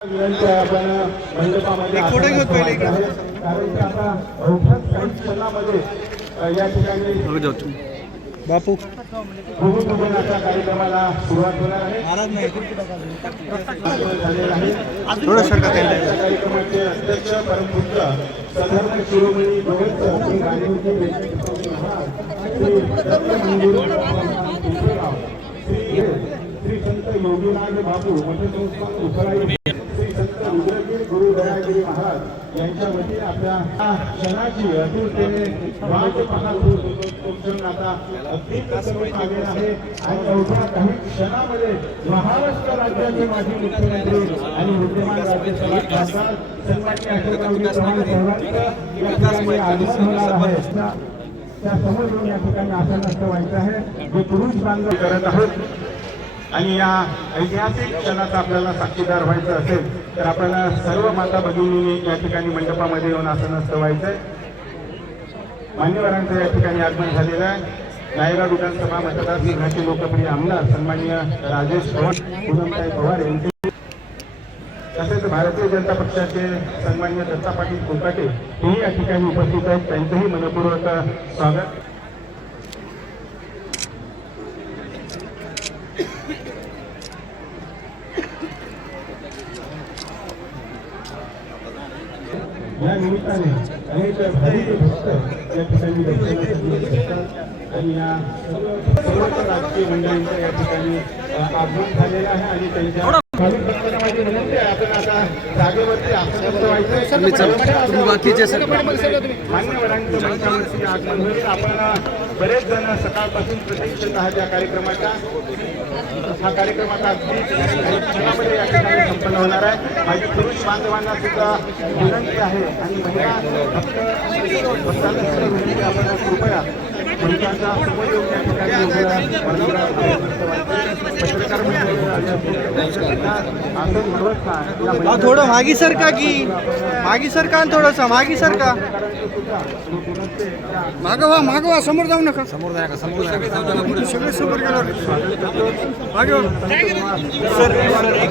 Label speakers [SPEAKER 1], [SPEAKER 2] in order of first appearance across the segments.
[SPEAKER 1] विनंती आहे आपण मंडपामध्ये
[SPEAKER 2] फोटो घेऊ पहिले इकडे.
[SPEAKER 1] आहे. कारण की आता अवघ्याच काही क्षणामध्ये अ, या ठिकाणी
[SPEAKER 2] बापू
[SPEAKER 1] भूमिपूजनाच्या कार्यक्रमाला सुरुवात होणार आहे
[SPEAKER 2] महाराज नाही
[SPEAKER 1] झालेलं आहे.
[SPEAKER 2] थोडं सरका ताई.
[SPEAKER 1] या कार्यक्रमाचे अध्यक्ष परमपूज्य सधर्म शिरोमणी गोविंद श्री गांधीजी व्यक्ती महाराज श्री दत्तमंदिर पिंपळगाव, श्री श्री संत योगीनाथ बाबू मठसंस्थान उफराई यांच्या वतीने आपल्या क्षणाची अतुलतेने वाट पाहत आता आलेला आहे. आणि अवघ्या काही क्षणामध्ये महाराष्ट्र राज्याचे माजी मुख्यमंत्री आणि विद्यमान राज्यसभा खासदार सन्मान्य अशोकरावजी चव्हाण साहेबांचं ठिकाणी आगमन होणार आहे. त्या समोर घेऊन या ठिकाणी आसन व्हायचं आहे. जे पुरुष बांधव करत आहोत आणि या ऐतिहासिक क्षणाचा आपल्याला साक्षीदार व्हायचं असेल तर आपल्याला सर्व माता भगिनी या ठिकाणी मंडपामध्ये येऊन आसनस्थ व्हायचंय. मान्यवरांचं या ठिकाणी आगमन झालेलं आहे. नायगाव विधानसभा मतदारसंघाचे लोकप्रिय आमदार सन्मान्य राजेश पवार पूनमताई पवार यांचे. तसेच भारतीय जनता पक्षाचे सन्मान्य दत्ता पाटील कोकाटे हेही या ठिकाणी उपस्थित आहेत. त्यांचंही मनपूर्वक स्वागत. या निमित्ताने अनेक भाविक भक्त या ठिकाणी दर्शनासाठी आणि या सर्व राजकीय मंडळींचं या ठिकाणी आगमन झालेलं आहे आणि त्यांच्या
[SPEAKER 2] बाकीचे
[SPEAKER 1] आपण बरेच जण सकाळपासून प्रतीक्षित आहात या कार्यक्रमाच्या. हा कार्यक्रम आता अगदी काही क्षणामध्ये या ठिकाणी संपन्न होणार आहे. माझी पुरुष बांधवांना सुद्धा विनंती आहे आणि महिला भक्त भक्तांना सुद्धा विनंती आपण कृपया या ठिकाणी
[SPEAKER 2] थोडं मागी सरका की मागी सरका थोडंसं? मागी सरका मागवा मागवा समोर जाऊ नका. समोर जाय का? समोर सगळे समोर गेल्यावर. मागे. सर एक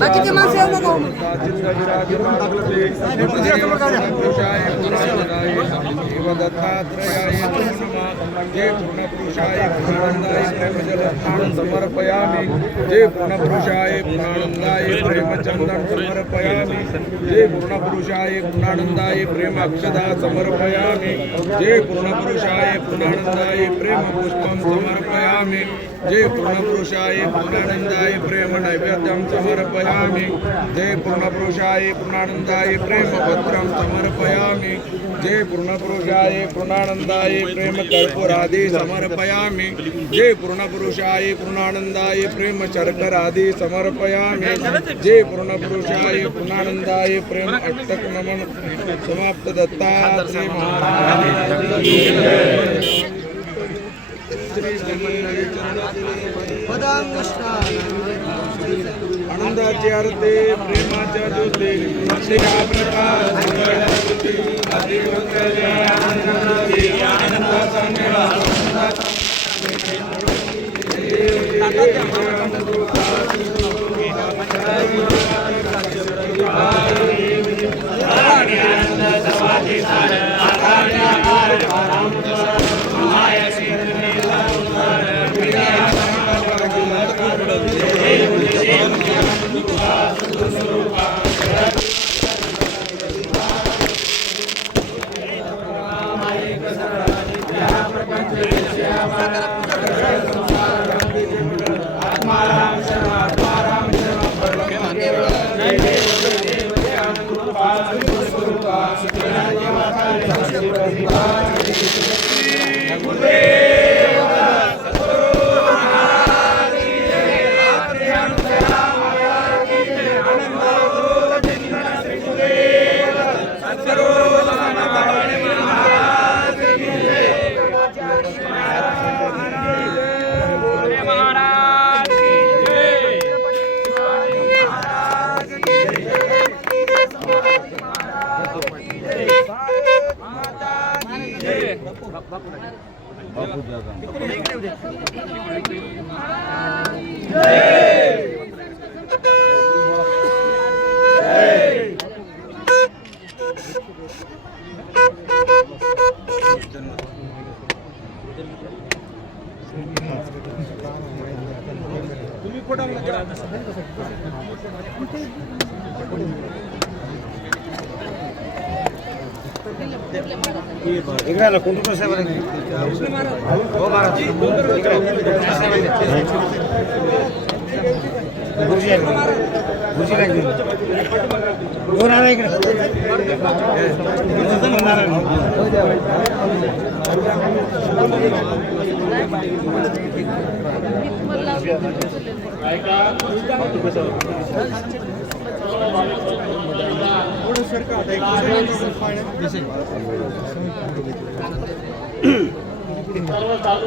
[SPEAKER 3] बाकीचे माणसं येऊ नको
[SPEAKER 4] पूर्णपुरुषाय समर्पयामि जे पूर्णपुरुषाय पूर्णानंदाय प्रेमचंदन समर्पयामि जे पूर्णपुरुषाय पूर्णानंदाय प्रेम अक्षदा समर्पयामि. जे पूर्णपुरुषाय पूर्णानंदाय प्रेम पुष्पम समर्पयामि जे पूर्णपुरुषाय पूर्णानंदाय प्रेम नैवेद्यम समर्पयामि जय पूर्णपुरुषाय पूर्णानंदाय प्रेमपत्रं समर्पयामि. जे पूर्णपुरुषाय पूर्णानंदाय प्रेम कर्पूरादि समर्पयामि. जय पूर्णपुरुषाय पूर्णानंदाय प्रेम शर्करादि समर्पयामि. जय पूर्णपुरुषाय पूर्णानंदाय प्रेम अष्टक नमन समाप्त दत्तात्रय महाराज आनंदाची अर्थे प्रेमाच्या ज्योती श्री प्रकाश బాబు జగన్
[SPEAKER 3] तुम्ही कोणाला
[SPEAKER 1] इकडे ना कुंटू साहेब हो महाराज गुरुजी आहे गुरुजी नाही दोन आणा इकडे ऐका सर्व चालू